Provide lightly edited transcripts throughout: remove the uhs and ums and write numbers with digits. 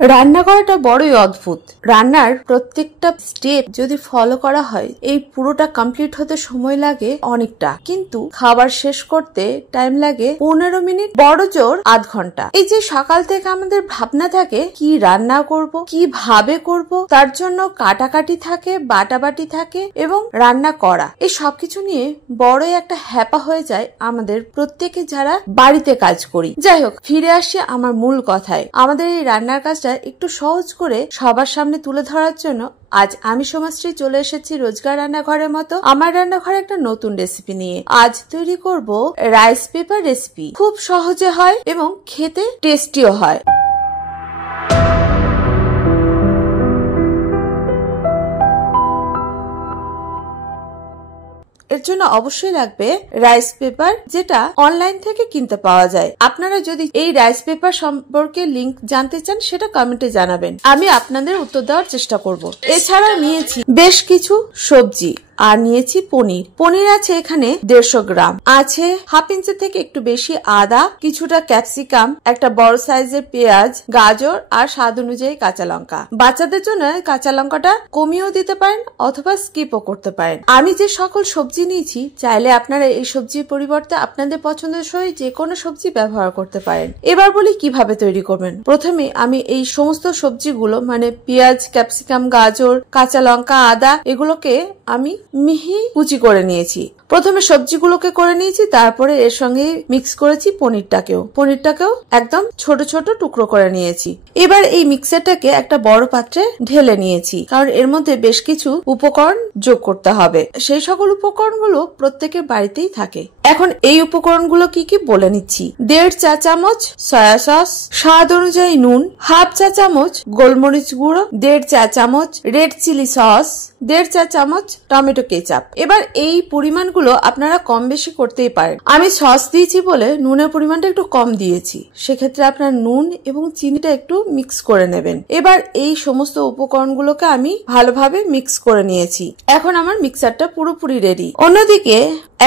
রান্না করাটা বড়ই অদ্ভুত। রান্নার প্রত্যেকটা স্টেপ যদি ফলো করা হয় এই পুরোটা কমপ্লিট হতে সময় লাগে অনেকটা, কিন্তু খাবার শেষ করতে টাইম লাগে 15 মিনিট, বড় জোর আধ ঘন্টা। এই যে সকাল থেকে আমাদের ভাবনা থাকে কি রান্না করব, কিভাবে করব, তার জন্য কাটাকাটি থাকে, বাটাবাটি থাকে এবং রান্না করা, এই সবকিছু নিয়ে বড়ই একটা হ্যাপা হয়ে যায় আমাদের প্রত্যেকে যারা বাড়িতে কাজ করি। যাই হোক, ফিরে আসি আমার মূল কথায়। আমাদের এই রান্নার কাজটা একটু সহজ করে সবার সামনে তুলে ধরার জন্য আজ আমি সোমাশ্রী চলে এসেছি রোজগার রান্নাঘরের মতো আমার রান্নাঘরে একটা নতুন রেসিপি নিয়ে। আজ তৈরি করব রাইস পেপার রেসিপি। খুব সহজে হয় এবং খেতে টেস্টিও হয়। এর জন্য অবশ্যই লাগবে রাইস পেপার, যেটা অনলাইন থেকে কিনতে পাওয়া যায়। আপনারা যদি এই রাইস পেপার সম্পর্কে লিংক জানতে চান সেটা কমেন্টে জানাবেন, আমি আপনাদের উত্তর দেওয়ার চেষ্টা করব। এছাড়া নিয়েছি বেশ কিছু সবজি আর নিয়েছি পনির। পনির আছে এখানে 150 গ্রাম, আছে হাফ ইঞ্চি থেকে একটু বেশি আদা, কিছুটা ক্যাপসিকাম, একটা বড় সাইজের পেঁয়াজ, গাজর আর স্বাদ অনুযায়ী কাঁচা লঙ্কা। বাচ্চাদের জন্য কাঁচা লঙ্কাটা কমিয়েও দিতে পারেন অথবা স্কিপও করতে পারেন। আমি যে সকল সবজি নিয়েছি, চাইলে আপনারা এই সবজির পরিবর্তে আপনাদের পছন্দসই যে কোনো সবজি ব্যবহার করতে পারেন। এবার বলি কিভাবে তৈরি করবেন। প্রথমে আমি এই সমস্ত সবজিগুলো মানে পেঁয়াজ, ক্যাপসিকাম, গাজর, কাঁচা লঙ্কা, আদা, এগুলোকে আমি মিহি কুচি করে নিয়েছি। প্রথমে সবজিগুলোকে করে নিয়েছি, তারপরে এর সঙ্গে মিক্স করেছি পনিরটাকেও একদম ছোট ছোট টুকরো করে নিয়েছি। এবার এই মিক্সারটাকে একটা বড় পাত্রে ঢেলে নিয়েছি, কারণ এর মধ্যে বেশ কিছু উপকরণ যোগ করতে হবে। সেই সকল উপকরণগুলো প্রত্যেকের বাড়িতেই থাকে। এখন এই উপকরণগুলো কি কি বলে নিচ্ছি। 1.5 চা চামচ সয়া সস, স্বাদ অনুযায়ী নুন, হাফ চা চামচ গোলমরিচ গুঁড়ো, 1.5 চা চামচ রেড চিলি সস, 1.5 চা চামচ টমেটো কেচাপ। এবার এই পরিমাণগুলো আপনারা কম বেশি করতেই পারেন। আমি সস দিয়েছি বলে নুনের পরিমাণটা একটু কম দিয়েছি, সেক্ষেত্রে আপনার নুন এবং চিনিটা একটু মিক্স করে নেবেন। এবার এই সমস্ত উপকরণগুলোকে আমি ভালোভাবে মিক্স করে নিয়েছি। এখন আমার মিক্সারটা পুরোপুরি রেডি। অন্যদিকে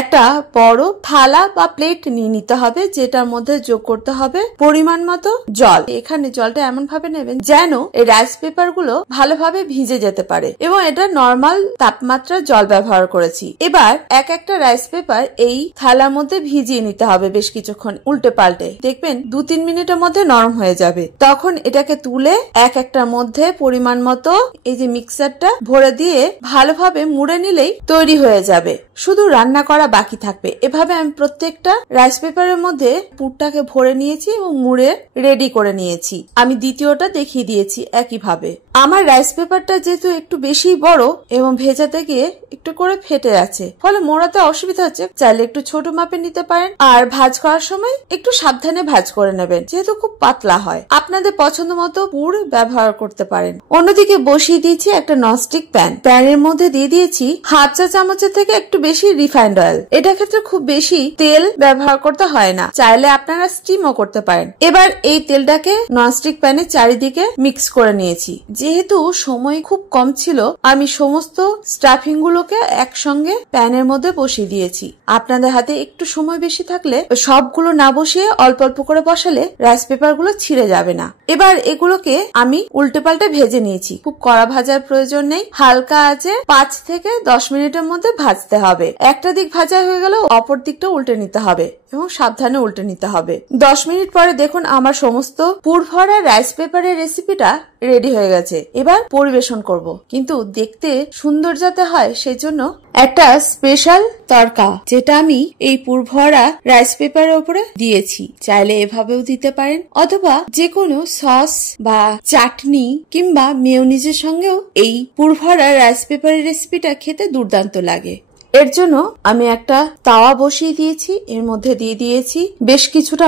একটা বড় থালা বা প্লেট নিয়ে নিতে হবে, যেটার মধ্যে যোগ করতে হবে পরিমাণ মতো জল। এখানে জলটা এমন ভাবে নেবেন যেন এই রাইস পেপার গুলো ভালোভাবে ভিজে যেতে পারে, এবং এটা নরমাল তাপমাত্রার জল ব্যবহার করেছি। এবার এক একটা রাইস পেপার এই থালার মধ্যে ভিজিয়ে নিতে হবে বেশ কিছুক্ষণ উল্টে পাল্টে। দেখবেন 2-3 মিনিটের মধ্যে নরম হয়ে যাবে। তখন এটাকে তুলে এক একটার মধ্যে পরিমাণ মতো এই যে মিক্সারটা ভরে দিয়ে ভালোভাবে মুড়ে নিলেই তৈরি হয়ে যাবে। শুধু রান্না করা বাকি থাকবে। এভাবে আমি প্রত্যেকটা রাইস পেপারের মধ্যে পুরটাকে ভরে নিয়েছি এবং মুড়ে রেডি করে নিয়েছি। আমি দ্বিতীয়টা দেখিয়ে দিয়েছি একইভাবে। আমার রাইস পেপারটা যেহেতু একটু বেশি বড় এবং ভেজাতে গিয়ে একটু করে ফেটে আছে, ফলে মোড়াতে অসুবিধা হচ্ছে। চাইলে একটু ছোট মাপে নিতে পারেন, আর ভাজ করার সময় একটু সাবধানে ভাজ করে নেবেন, যেহেতু খুব পাতলা হয়। আপনাদের পছন্দ মতো পুর ব্যবহার করতে পারেন। অন্যদিকে বসিয়ে দিয়েছি একটা ননস্টিক প্যান। প্যানের মধ্যে দিয়ে দিয়েছি হাফ চা চামচের থেকে একটু বেশি রিফাইন্ড অয়েল। এটা ক্ষেত্রে খুব বেশি তেল ব্যবহার করতে হয় না, চাইলে আপনারা স্টিমও করতে পারেন। এবার এই তেলটাকে ননস্টিক প্যানের চারিদিকে মিক্স করে নিয়েছি। যেহেতু সময় খুব কম ছিল, আমি সমস্ত স্টাফিং গুলোকে একসঙ্গে প্যানের মধ্যে বসিয়ে দিয়েছি। আপনাদের হাতে একটু সময় বেশি থাকলে সবগুলো না বসিয়ে অল্প অল্প করে বসালে রাইস পেপার গুলো ছিঁড়ে যাবে না। এবার এগুলোকে আমি উল্টে পাল্টে ভেজে নিয়েছি। খুব কড়া ভাজার প্রয়োজন নেই, হালকা আছে 5 থেকে 10 মিনিটের মধ্যে ভাজতে হবে। একটা দিক ভাজা হয়ে গেলে অপর দিকটা উল্টে নিতে হবে এবং সাবধানে উল্টে নিতে হবে। 10 মিনিট পরে দেখুন আমার সমস্ত পুর ভরা রাইস পেপারের রেসিপিটা রেডি হয়ে গেছে। এবার পরিবেশন করব, কিন্তু দেখতে সুন্দর যাতে হয় সেজন্য একটা স্পেশাল তড়কা, যেটা আমি এই পুর ভরা রাইস পেপারের উপরে দিয়েছি। চাইলে এভাবেও দিতে পারেন, অথবা যে কোনো সস বা চাটনি কিংবা মেয়োনিজের সঙ্গেও এই পুর ভরা রাইস পেপারের রেসিপিটা খেতে দুর্দান্ত লাগে। এর জন্য আমি একটা তাওয়া বসিয়ে দিয়েছি, এর মধ্যে দিয়ে দিয়েছি বেশ কিছুটা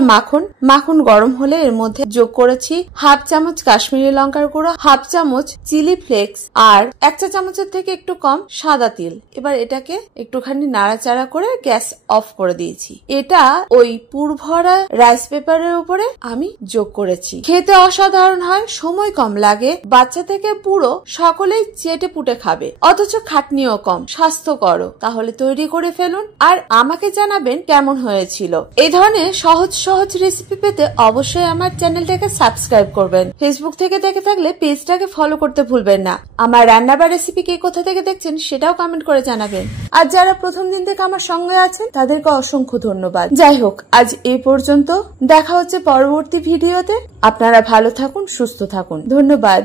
মাখন গরম হলে এর মধ্যে যোগ করেছি হাফ চামচ কাশ্মীরি লঙ্কার গুঁড়ো, হাফ চামচ চিলি ফ্লেক্স আর 1 চা চামচের থেকে একটু কম সাদা তিল। এবার এটাকে একটুখানি নাড়াচাড়া করে গ্যাস অফ করে দিয়েছি। এটা ওই পুর ভরা রাইস পেপারের উপরে আমি যোগ করেছি। খেতে অসাধারণ হয়, সময় কম লাগে, বাচ্চা থেকে পুরো সকলেই চেটে পুটে খাবে, অথচ খাটনিও কম, স্বাস্থ্যকর। তাহলে তৈরি করে ফেলুন আর আমাকে জানাবেন কেমন হয়েছিল। এই ধরনের সহজ সহজ রেসিপি পেতে অবশ্যই আমার চ্যানেলটাকে সাবস্ক্রাইব করবেন। ফেসবুক থেকে দেখে থাকলে পেজটাকে ফলো করতে ভুলবেন না। আমার রান্না বা রেসিপি কে কোথা থেকে দেখছেন সেটাও কমেন্ট করে জানাবেন। আর যারা প্রথম দিন থেকে আমার সঙ্গে আছেন তাদেরকে অসংখ্য ধন্যবাদ। যাই হোক, আজ এই পর্যন্ত। দেখা হচ্ছে পরবর্তী ভিডিওতে। আপনারা ভালো থাকুন, সুস্থ থাকুন। ধন্যবাদ।